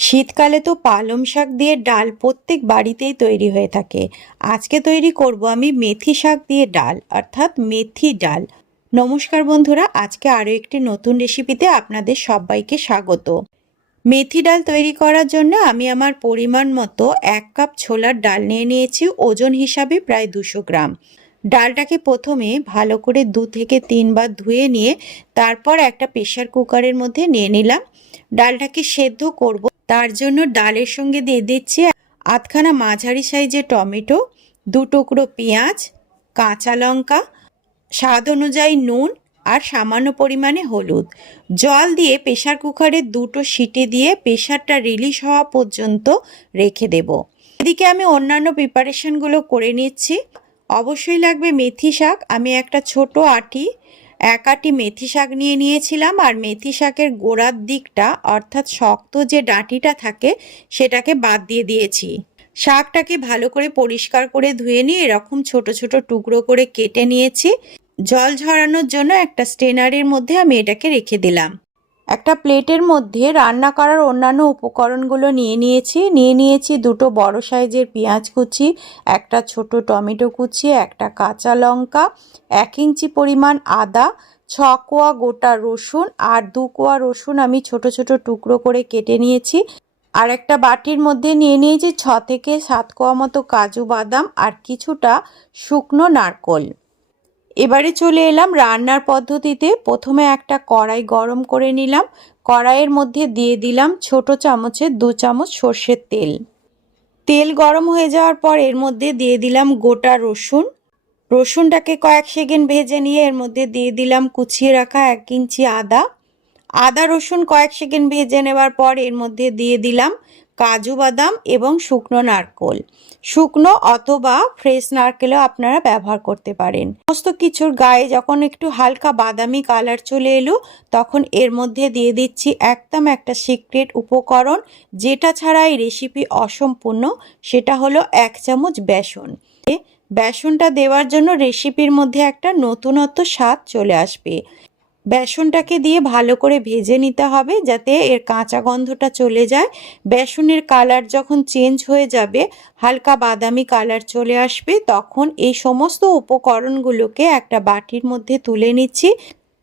শীতকালে তো পালং শাক দিয়ে ডাল প্রত্যেক বাড়িতেই তৈরি হয়ে থাকে। আজকে তৈরি করব আমি মেথি শাক দিয়ে ডাল, অর্থাৎ মেথি ডাল। নমস্কার বন্ধুরা, আজকে আরও একটি নতুন রেসিপিতে আপনাদের সবাইকে স্বাগত। মেথি ডাল তৈরি করার জন্য আমি আমার পরিমাণ মতো 1 কাপ ছোলার ডাল নিয়ে নিয়েছি, ওজন হিসাবে প্রায় 200 গ্রাম। ডালটাকে প্রথমে ভালো করে 2 থেকে 3 বার ধুয়ে নিয়ে তারপর একটা প্রেসার কুকারের মধ্যে নিয়ে নিলাম। ডালটাকে সেদ্ধ করব, তার জন্য ডালের সঙ্গে দিয়ে দিচ্ছি আধখানা মাঝারি সাইজের টমেটো, 2 টুকরো পেঁয়াজ, কাঁচা লঙ্কা, স্বাদ অনুযায়ী নুন আর সামান্য পরিমাণে হলুদ। জল দিয়ে প্রেসার কুকারে 2টো সিটি দিয়ে প্রেসারটা রিলিজ হওয়া পর্যন্ত রেখে দেব। এদিকে আমি অন্যান্য প্রিপারেশনগুলো করে নিচ্ছি। অবশ্যই লাগবে মেথি শাক। আমি একটা ছোট এক আটি মেথি শাক নিয়ে নিয়েছিলাম, আর মেথি শাকের গোড়ার দিকটা অর্থাৎ শক্ত যে ডাঁটিটা থাকে সেটাকে বাদ দিয়ে দিয়েছি। শাকটাকে ভালো করে পরিষ্কার করে ধুয়ে নিয়ে এরকম ছোট ছোট টুকরো করে কেটে নিয়েছি। জল ঝরানোর জন্য একটা স্ট্রেনারের মধ্যে আমি এটাকে রেখে দিলাম। একটা প্লেটের মধ্যে রান্না করার অন্যান্য উপকরণগুলো নিয়ে নিয়েছি 2টো বড় সাইজের পেঁয়াজ কুচি, একটা ছোট টমেটো কুচি, একটা কাঁচা লঙ্কা, 1 ইঞ্চি পরিমাণ আদা, 6 কোয়া গোটা রসুন, আর 2 কোয়া রসুন আমি ছোট ছোট টুকরো করে কেটে নিয়েছি। আর একটা বাটির মধ্যে নিয়ে নিয়েছি 6 থেকে 7 কোয়া মতো কাজু বাদাম আর কিছুটা শুকনো নারকোল। এবারে চলে এলাম রান্নার পদ্ধতিতে। প্রথমে একটা কড়াই গরম করে নিলাম। কড়াইয়ের মধ্যে দিয়ে দিলাম ছোট চামচের 2 চামচ সর্ষের তেল। তেল গরম হয়ে যাওয়ার পর এর মধ্যে দিয়ে দিলাম গোটা রসুন। রসুনটাকে কয়েক সেকেন্ড ভেজে নিয়ে এর মধ্যে দিয়ে দিলাম কুচিয়ে রাখা 1 ইঞ্চি আদা রসুন কয়েক সেকেন্ড ভেজে নেওয়ার পর এর মধ্যে দিয়ে দিলাম কাজু বাদাম এবং শুকনো নারকোল। শুকনো অথবা ফ্রেশ নারকেলও আপনারা ব্যবহার করতে পারেন। সমস্ত কিছুর গায়ে যখন একটু হালকা বাদামি কালার চলে এলো তখন এর মধ্যে দিয়ে দিচ্ছি একদম একটা সিক্রেট উপকরণ, যেটা ছাড়া এই রেসিপি অসম্পূর্ণ। সেটা হলো 1 চামচ বেসন। বেসনটা দেওয়ার জন্য রেসিপির মধ্যে একটা নতুনত্ব স্বাদ চলে আসবে। বেসনটাকে দিয়ে ভালো করে ভেজে নিতে হবে যাতে এর কাঁচা গন্ধটা চলে যায়। বেসনের কালার যখন চেঞ্জ হয়ে যাবে, হালকা বাদামি কালার চলে আসবে, তখন এই সমস্ত উপকরণগুলোকে একটা বাটির মধ্যে তুলে নিচ্ছি।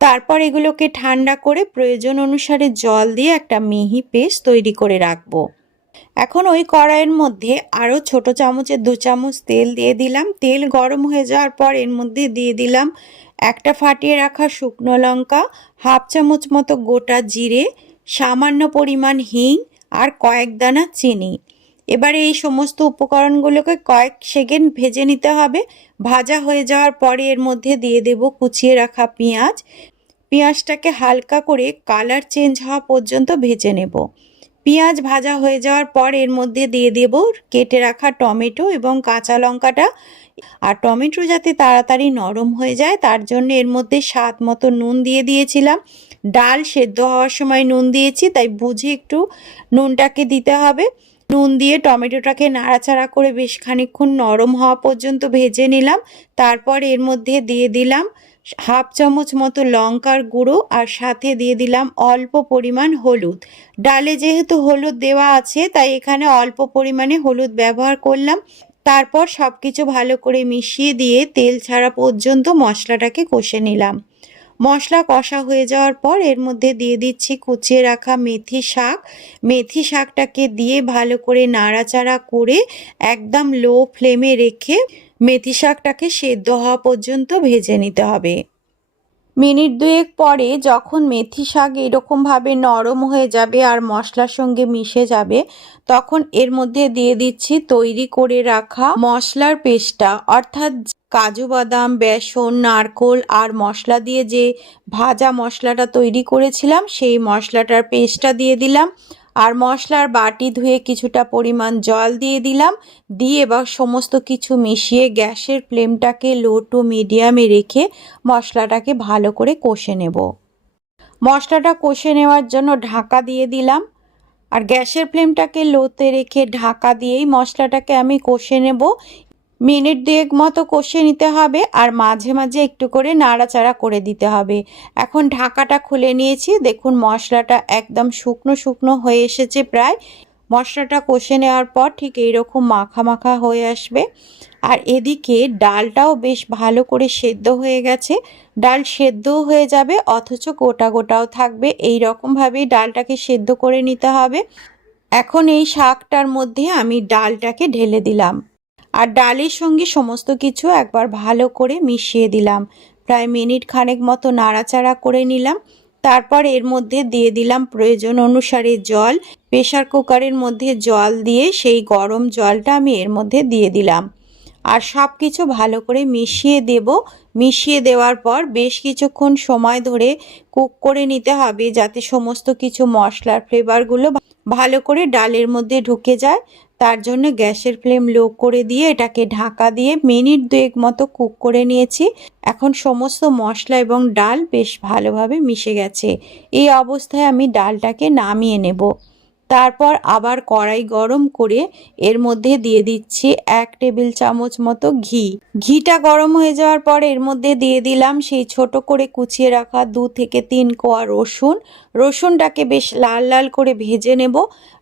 তারপর এগুলোকে ঠান্ডা করে প্রয়োজন অনুসারে জল দিয়ে একটা মিহি পেস্ট তৈরি করে রাখবো। এখন ওই কড়াইয়ের মধ্যে আরও ছোট চামচের 2 চামচ তেল দিয়ে দিলাম। তেল গরম হয়ে যাওয়ার পর এর মধ্যে দিয়ে দিলাম একটা ফাটিয়ে রাখা শুকনো লঙ্কা, 1/2 চামচ মতো গোটা জিরে, সামান্য পরিমাণ হিং আর কয়েক দানা চিনি। এবারে এই সমস্ত উপকরণগুলোকে কয়েক সেকেন্ড ভেজে নিতে হবে। ভাজা হয়ে যাওয়ার পরে এর মধ্যে দিয়ে দেব কুচিয়ে রাখা পেঁয়াজটাকে হালকা করে কালার চেঞ্জ হওয়া পর্যন্ত ভেজে নেব। পেঁয়াজ ভাজা হয়ে যাওয়ার পর এর মধ্যে দিয়ে দেব কেটে রাখা টমেটো এবং কাঁচা লঙ্কাটা। আর টমেটো যাতে তাড়াতাড়ি নরম হয়ে যায় তার জন্য এর মধ্যে স্বাদ মতো নুন দিয়ে দিয়েছিলাম। ডাল সেদ্ধ হওয়ার সময় নুন দিয়েছি, তাই বুঝে একটু নুনটাকে দিতে হবে। নুন দিয়ে টমেটোটাকে নাড়াচাড়া করে বেশ খানিকক্ষণ নরম হওয়া পর্যন্ত ভেজে নিলাম। তারপর এর মধ্যে দিয়ে দিলাম 1/2 চামচ মতো লঙ্কার গুঁড়ো আর সাথে দিয়ে দিলাম অল্প পরিমাণ হলুদ। ডালে যেহেতু হলুদ দেওয়া আছে তাই এখানে অল্প পরিমাণে হলুদ ব্যবহার করলাম। তারপর সব কিছু ভালো করে মিশিয়ে দিয়ে তেল ছাড়া পর্যন্ত মশলাটাকে কষে নিলাম। মশলা কষা হয়ে যাওয়ার পর এর মধ্যে দিয়ে দিচ্ছি কুচিয়ে রাখা মেথি শাকটাকে দিয়ে ভালো করে নাড়াচাড়া করে একদম লো ফ্লেমে রেখে মেথি শাকটাকে সেদ্ধ হওয়া পর্যন্ত ভেজে নিতে হবে। মিনিট 2 পরে যখন মেথি শাক এরকমভাবে নরম হয়ে যাবে আর মশলার সঙ্গে মিশে যাবে, তখন এর মধ্যে দিয়ে দিচ্ছি তৈরি করে রাখা মশলার পেস্টটা, অর্থাৎ কাজু বাদাম, বেসন, নারকোল আর মশলা দিয়ে যে ভাজা মশলাটা তৈরি করেছিলাম সেই মশলাটার পেস্টটা দিয়ে দিলাম। আর মশলার বাটি ধুয়ে কিছুটা পরিমাণ জল দিয়ে দিলাম। দিয়ে এবার সমস্ত কিছু মিশিয়ে গ্যাসের ফ্লেমটাকে লো টু মিডিয়ামে রেখে মশলাটাকে ভালো করে কষে নেব। মশলাটা কষে নেওয়ার জন্য ঢাকা দিয়ে দিলাম। আর গ্যাসের ফ্লেমটাকে লোতে রেখে ঢাকা দিয়েই মশলাটাকে আমি কষে নেব। মিনিট 2 মতো কষে নিতে হবে আর মাঝে মাঝে একটু করে নাড়াচাড়া করে দিতে হবে। এখন ঢাকাটা খুলে নিয়েছি, দেখুন মশলাটা একদম শুকনো শুকনো হয়ে এসেছে প্রায়। মশলাটা কষে নেওয়ার পর ঠিক এইরকম মাখা মাখা হয়ে আসবে। আর এদিকে ডালটাও বেশ ভালো করে সেদ্ধ হয়ে গেছে। ডাল সেদ্ধও হয়ে যাবে অথচ গোটা গোটাও থাকবে, এই রকমভাবেই ডালটাকে সেদ্ধ করে নিতে হবে। এখন এই শাকটার মধ্যে আমি ডালটাকে ঢেলে দিলাম আর ডালের সঙ্গে সমস্ত কিছু একবার ভালো করে মিশিয়ে দিলাম। প্রায় মিনিট খানেক মতো নাড়াচাড়া করে নিলাম। তারপর এর মধ্যে দিয়ে দিলাম প্রয়োজন অনুসারে জল। প্রেসার কুকারের মধ্যে জল দিয়ে সেই গরম জলটা আমি এর মধ্যে দিয়ে দিলাম আর সব কিছু ভালো করে মিশিয়ে দেব। মিশিয়ে দেওয়ার পর বেশ কিছুক্ষণ সময় ধরে কুক করে নিতে হবে যাতে সমস্ত কিছু মশলার ফ্লেভারগুলো ভালো করে ডালের মধ্যে ঢুকে যায়। তার জন্য গ্যাসের ফ্লেম লো করে দিয়ে এটাকে ঢাকা দিয়ে মিনিট 2 মতো কুক করে নিয়েছি। এখন সমস্ত মশলা এবং ডাল বেশ ভালোভাবে মিশে গেছে। এই অবস্থায় আমি ডালটাকে নামিয়ে নেব। তারপর আবার কড়াই গরম করে এর মধ্যে দিয়ে দিচ্ছি 1 টেবিল চামচ মতো ঘি। ঘিটা গরম হয়ে যাওয়ার পর এর মধ্যে দিয়ে দিলাম সেই ছোট করে কুচিয়ে রাখা 2 থেকে 3 কোয়া রসুন। রসুনটাকে বেশ লাল লাল করে ভেজে নেব।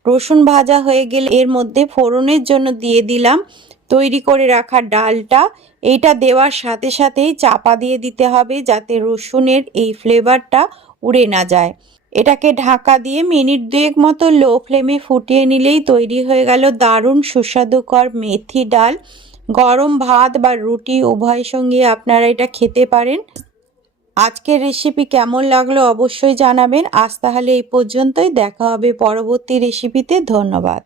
রসুন ভাজা হয়ে গেলে এর মধ্যে ফোড়নের জন্য দিয়ে দিলাম তৈরি করে রাখা ডালটা। এইটা দেওয়ার সাথে সাথেই চাপা দিয়ে দিতে হবে যাতে রসুনের এই ফ্লেভারটা উড়ে না যায়। এটাকে ঢাকা দিয়ে মিনিট 2 মতো লো ফ্লেমে ফুটিয়ে নিলেই তৈরি হয়ে গেল দারুণ সুস্বাদুকর মেথি ডাল। গরম ভাত বা রুটি উভয় সঙ্গে আপনারা এটা খেতে পারেন। আজকের রেসিপি কেমন লাগলো অবশ্যই জানাবেন। আজ তাহলে এই পর্যন্তই, দেখা হবে পরবর্তী রেসিপিতে। ধন্যবাদ।